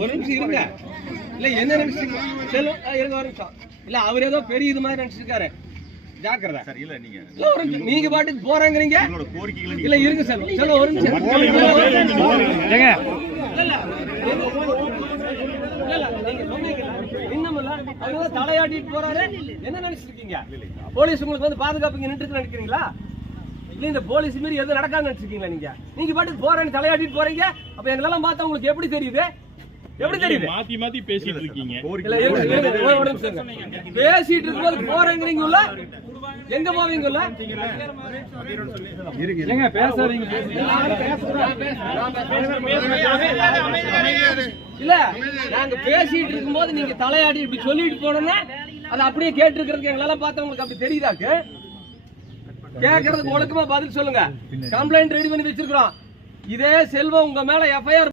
ஒரு நிமிஷம் இருங்க. இல்ல என்ன நினைச்சிருங்க இருங்க ஒரு நிமிஷம். இல்ல அவர் ஏதோ பெரிய இது மாதிரி நினைச்சிருக்காரு. ஜாக்கிரதை சார். இல்ல நீங்க பாட்டுக்கு போறாங்கறீங்க. இல்ல இருங்க சார். சரி ஒரு நிமிஷம். ஏங்க இல்ல நீங்க சொன்னீங்க இன்னமல்ல அவர் தலையாட்டிட்டு போறாரு. என்ன நினைச்சிருக்கீங்க? போலீஸ் உங்களுக்கு வந்து பாதுகாப்புங்க நின்னுட்டு நினைக்கிறீங்களா? இந்த போலீஸ் மீறி எதுவும் நடக்காதுன்னு நினைச்சிருக்கீங்களா? நீங்க பாட்டுக்கு போறேன்னு தலையாட்டிட்டு போறீங்க. அப்ப எங்களெல்லாம் பார்த்தா உங்களுக்கு எப்படி தெரியுது? எப்படி தெரியுது? மாத்தி மாத்தி பேசிட்டு இருக்கீங்க. பேசிட்டு இருக்கும்போது போறேங்கிறீங்கல்ல, எங்க போவீங்கல்ல? ஏங்க பேசாதீங்க. இல்ல நாங்க பேசிட்டு இருக்கும்போது நீங்க தலையாடி இப்படி சொல்லிட்டு போனோம்னா அதை அப்படியே கேட்டு இருக்கிறதுக்கு எங்களெல்லாம் பார்த்தா உங்களுக்கு அப்படி தெரியுதாக்கு? கேட்கறதுக்கு ஒழுக்கமா பதில் சொல்லுங்க. கம்ப்ளைண்ட் ரெடி பண்ணி வச்சிருக்கிறோம். இதே செல்வம் உங்க மேல எஃப்ஐஆர்